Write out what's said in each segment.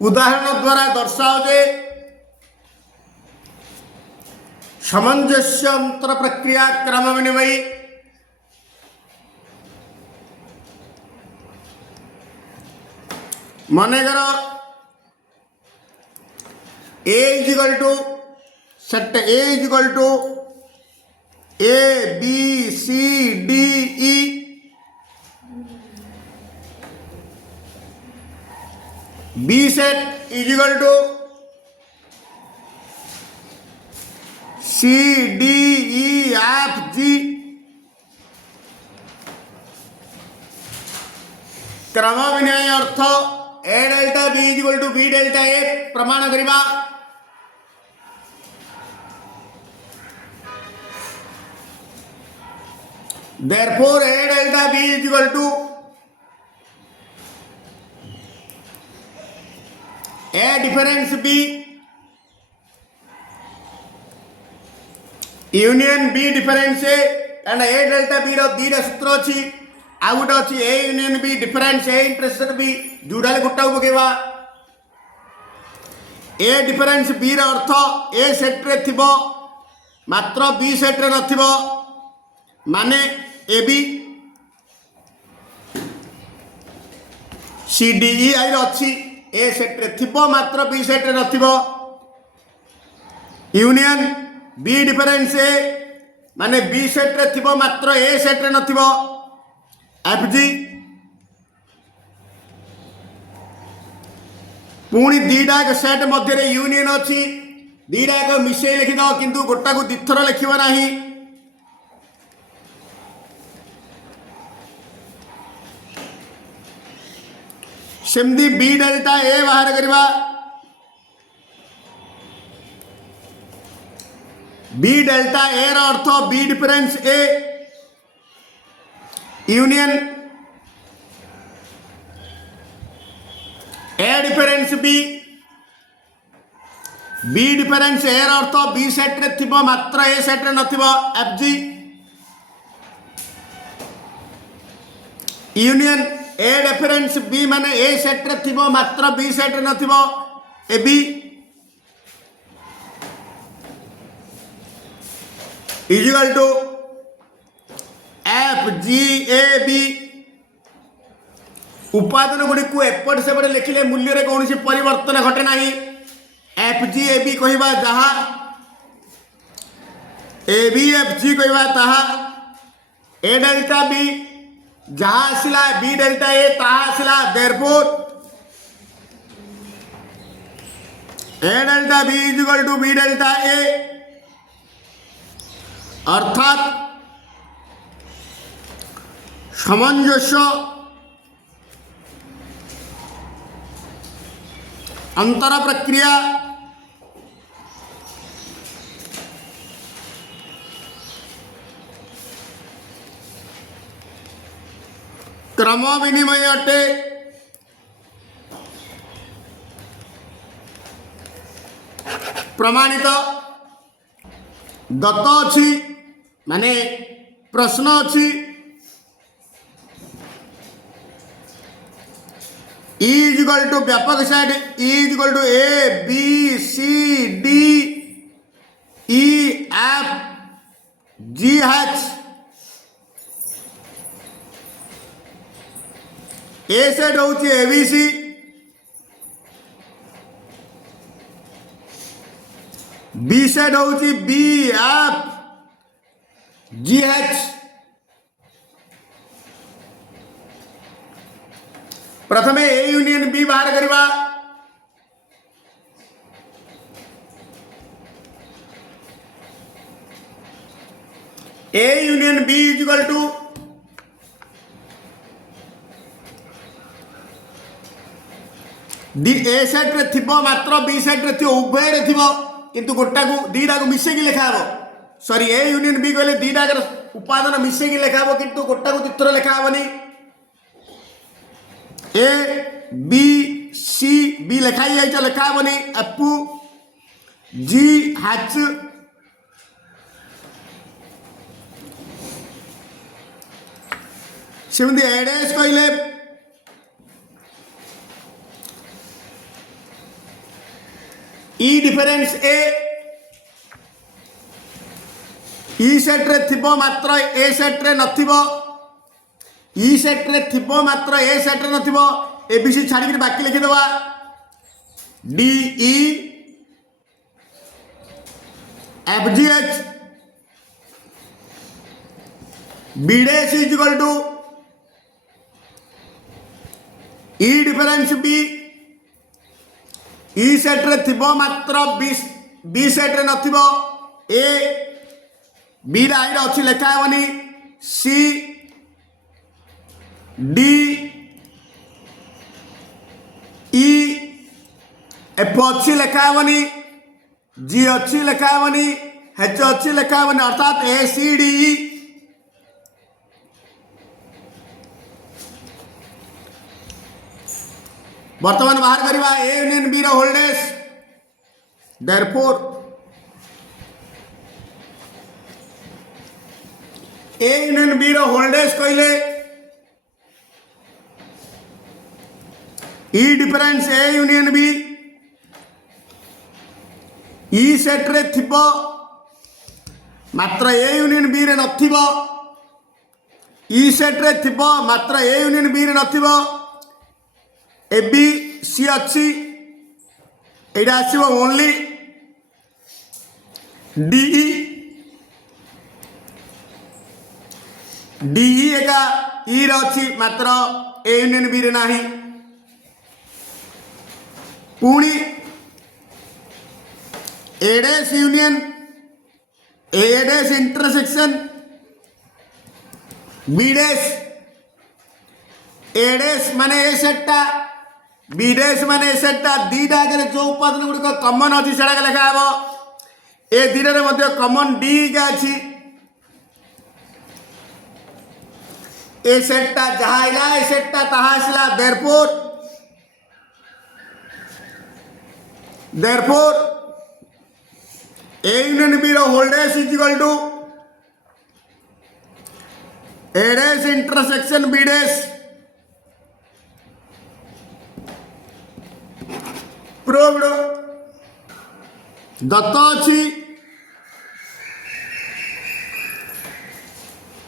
उदाहरण द्वारा दर्शाओ जे सामंजस्य अंतर प्रक्रिया क्रम विनिमय मनेकर A is equal to set A is equal to A B C D E B set is equal to C D E F G क्रम विनिमय अर्थ A delta B is equal to B delta A प्रमाण करिबा therefore a delta b is equal to a difference b union b difference a and a delta b रो दीटा सूत्र अछि आ गुटे अछि a union b difference a intersection b जुडाले गुटा पकेबा a difference b रो अर्थ a सेट रे थिबो मात्र b सेट रे नथिबो माने ए बी सी डी ई आई अच्छी ए सेट रे थिबो मात्र बी सेट रे नथिबो यूनियन बी डिफरेंस ए माने बी सेट रे थिबो मात्र ए सेट रे नथिबो एफ जी पुणी दीटा सेट मध्य यूनियन अच्छी दीटा मिसई लिखिद किंतु गोटा को दिथर लिखिब नाही सेमती बी डेल्टा ए बाहर करवा बी डेल्टा ए रो अर्थ B difference A union A difference B B difference A रो अर्थ बी सेट रे थिबो मात्र ए सेट रे नथिबो F G union A difference B माने ए सेट रे थिबो मात्र बी सेट रे नथिबो A B equal to F G A B उपादान गुडी को एपट सेपट लिखिले मूल्य रे कोनोसी परिवर्तन घटे नाही एफ जी ए बी कहिबा जहा ए बी एफ जी कहिबा ताहा ए डेल्टा बी जहाँ आसला बी डेल्टा ए ताहा आसला therefore A delta B is equal to B delta A अर्थात सामंजस्य अंतर प्रक्रिया क्रम विनिमय अटे प्रमाणित दत्त अच्छी माने प्रश्न अच्छी ई इज इक्वल टू व्यापक set E is equal to A B C D E F G H A set हूँ एबीसी बी सेट हूँ बी एफ जी एच प्रथमे ए यूनियन बी बाहर करवा A union B is equal to D A set रे थिबो मात्र B set रे थिबो उभय रे थिबो किंतु गोटा को दीटा को मिसे की लिखा हो सॉरी ए यूनियन बी कहले दीटा कर उपादान मिसे की लिखा हो किंतु गोटा को चित्र लिखा होनी ए बी सी बी लिखाई जाइछ लिखा होनी एफ जी एच सेमती एडेस कहले E difference A E set रे थिबो मात्र ए सेट रे नथिबो ई सेट रे थिबो मात्र ए सेट रे नथिबो एबीसी छाड़ी के बाकी लिखि दवा D E F G H B dash is equal to E difference B E set रे थिबो मात्र बी सेट रे नथिबो ए बी आई अच्छी लिखा हेनी सी डी ई एफ अच्छी लिखा हेनी जी अच्छी लिखा हेनी एच अच्छी लिखा हेनी अर्थात ए सी डी ई वर्तमान बाहर करवा ए यूनियन बी रो whole dash therefore A union B रो होल्डेस कहले E difference A union B E set रे थिबो मात्र ए यूनियन बी रे नथिबो ई सेट रे थिबो मात्र ए यूनियन बी रे नथिबो ए बी सी अच्छी एटा आसो ओनली डीई डीई एका ई रही मात्र ए यूनियन बी रे नाही पुणी एडेस यूनियन एडेस इंटरसेक्शन बीडेस एडेस माने ए सेटटा बीडेस माने ए सेटटा दीटा आगे जो उपादान गुड़िक कमन अच्छी से लिखा हे ए दीटा मध्य कमन डी का अच्छी ए सेटटा जहाँ आइला ए सेटटा ताहा आसला देयरफॉर ए यूनियन बी रो whole dash is equal to A dash intersection B dash proved दत्त अच्छी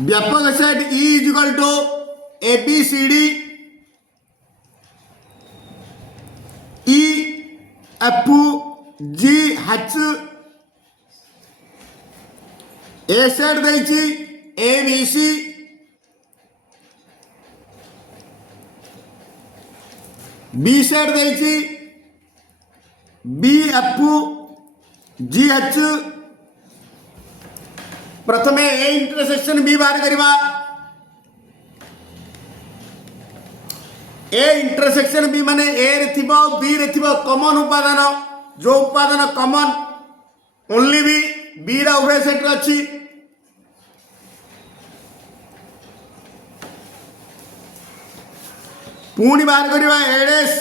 व्यापक set E is equal to A B C D E F G H A set देछि A B C B set देछि B F G H प्रथमे A intersection B बाहर करवा ए intersection B माने ए रे थिबो बी रे थिबो कॉमन उपादान जो उपादान कॉमन ओनली बी रा उभय सेट रे अछि पुणी बाहर करवा एडेस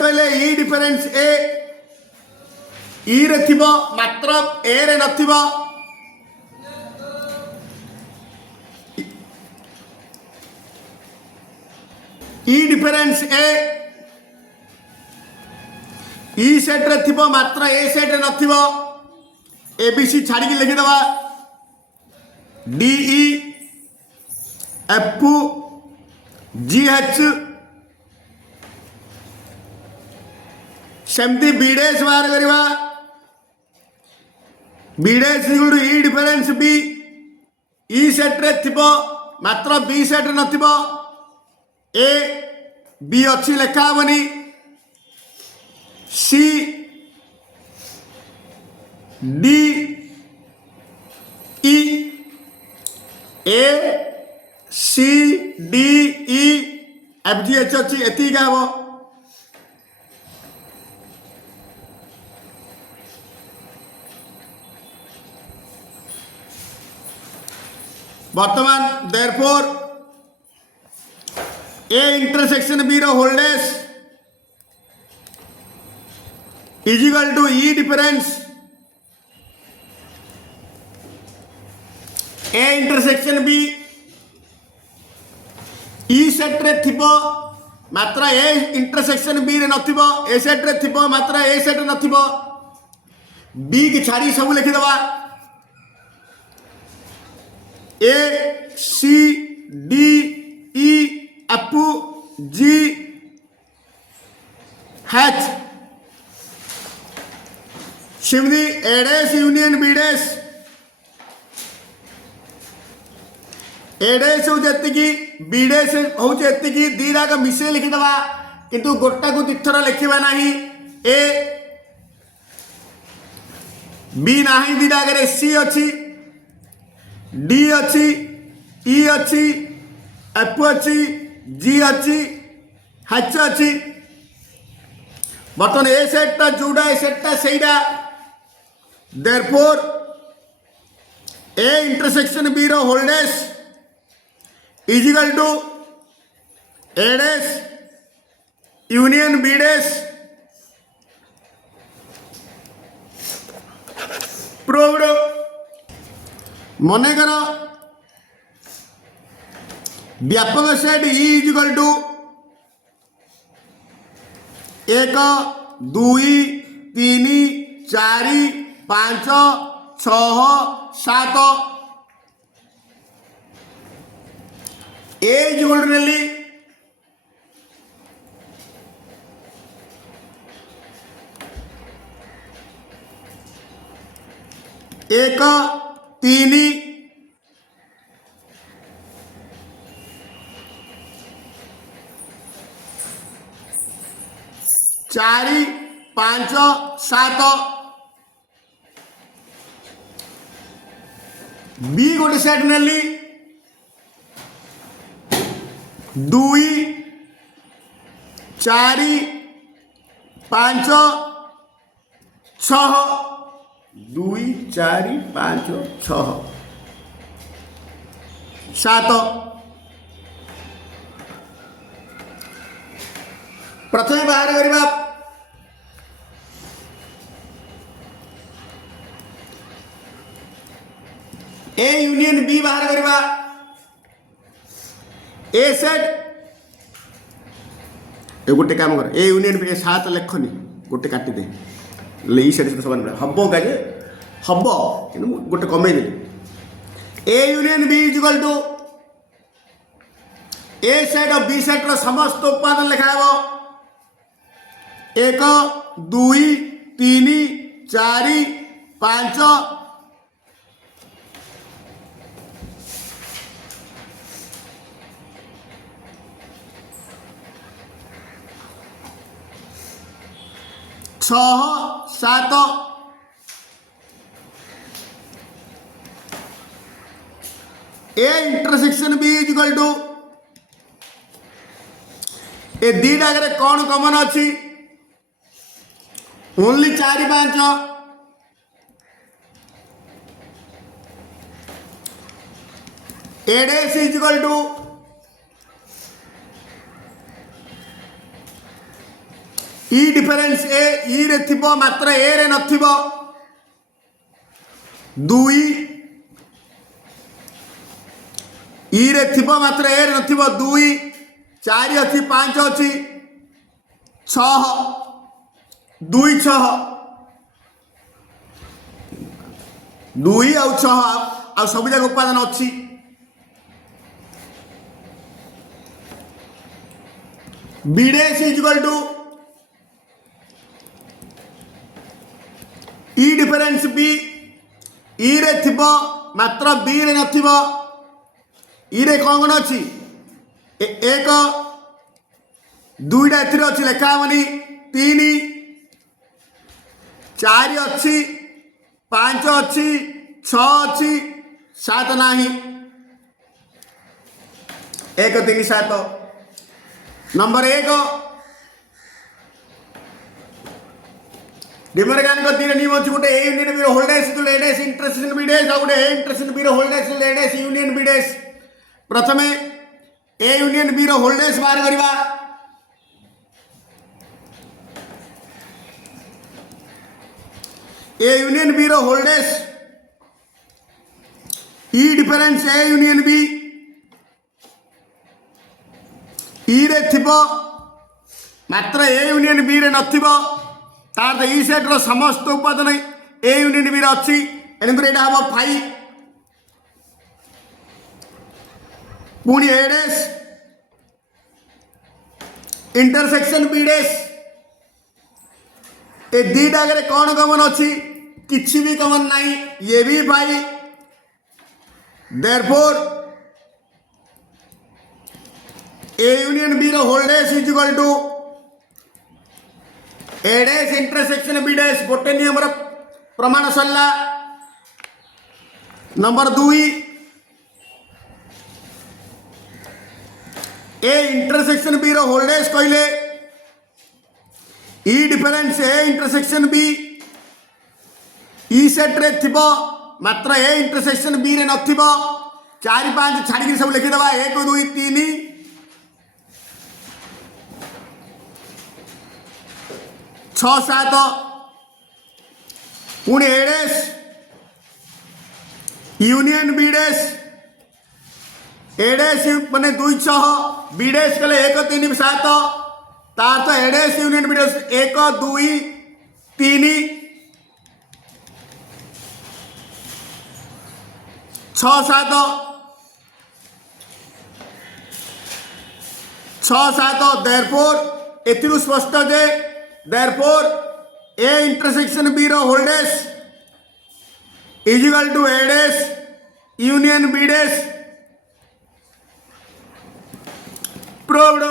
कहले ई डिफरेंस ए ई रे थिबो मात्र ए रे नथिबो ई डिफरेंस ए ई सेट रे थिबो मात्र ए सेट रे नथिबो एबीसी छाड़ी के लिखि दवा D E F G H सेमती बीडेस बाहर करवा बीडेस ई डिफरेंस बी ई सेट रे थिबो मात्र बी सेट रे नथिबो ए बी अच्छी लिखा हेनी C D E A C D E F G H अच्छी एति क्या हम वर्तमान देयरफॉर ए इंटरसेक्शन बी रो whole dash is equal to E difference A intersection B E set रे थिबो मात्र ए इंटरसेक्शन बी रे नथिबो ए सेट रे थिबो मात्र ए सेट नथिबो बी की छाड़ी सब लिखि दबा A C D E F G H शिवदी एडेस यूनियन बीडेस एडेस होती बीडेस होती दीदाक मिसे लिखिदवा किंतु गोटा को तीर्थर लिखा ना ए बी ना दीदाक सी अच्छी डी अच्छी ई अच्छी एफ अच्छी जी अच्छी एच अच्छी बर्तमान ए सेटा जोड़ा ए सेटा सहीटा देयरफॉर ए इंटरसेक्शन बी रो whole dash is equal to A dash union B dash proved मन कर व्यापक set E is equal to 1 2 3 4 5 6 7 एज गोल्डनली 1 3 4 5 7 बी गोटे सेट नेली 2 4 5 6 2 4 5 6 7 प्रथम बाहर करवा ए यूनियन बी बाहर करवा ए सेट ए गोटे काम कर ए यूनियन बी 7 लेखनी गोटे काटी दे ई सेट समान हम क्या हम कि गोटे कमे दे A union B is equal to A set और बी सेट रो समस्त उत्पादन लिखा है 1 2 3 4 5 6 7 A intersection B is equal to A दीटा कौन कमन अच्छी only 4 5 A dash is equal to E difference A E रे थिबो मात्र ए रे नथिबो 2 ई रे थिबो मात्र ए रे नथिबो 2 4 अच्छी 5 अच्छी 6 2 6 2 आउ 6 आ सब जाक उत्पादन अच्छी B dash is equal to E difference B E रे थिबो मात्र बी रे नथिबो ई रे कौन अच्छी 1 2टा एथि अच्छी लेखा हेनी 3 4 अच्छी 5 अच्छी 6 अच्छी 7 नाही 1 3 7 नंबर 1 डिमरगान तीन नियम अच्छी गोटे A union B whole dash A dash intersection B dash आ गोटे A intersection B whole dash A dash union B dash प्रथम ए यूनियन बी होल्डेस बाहर करवा A union B whole dash E difference A union B E रे थिबो मात्र ए यूनियन बी रे नथिबो तार ई सेट रो समस्त उपादान ए यूनियन बी रे अछि एनकर एटा हबो 5 पुणी ए डैश इंटरसेक्शन बी डैश ए दीटा आगे कौन कमन अच्छी किसी भी कमन नहीं ये भी 5 देयरफॉर ए यूनियन बी रो whole dash is equal to A dash intersection B dash गोटे नियम प्रमाण सरला नंबर 2 ए इंटरसेक्शन बी रो होल डैश कहले E difference A intersection B E set रे थिबो मात्र ए इंटरसेक्शन बी रे नथिबो 4 5 छाड़ी सब लिखि दबा 1 2 3 6 7 पुणी ए डैश यूनियन बी डैश ए डैश माने 2 6 बी डैश कले 1 3 7 तार तो A dash union B dash 1 2 3 6 7 therefore एथिरु स्पष्ट जे देयरफॉर ए इंटरसेक्शन बी रो whole dash is equal to A dash union B dash proved.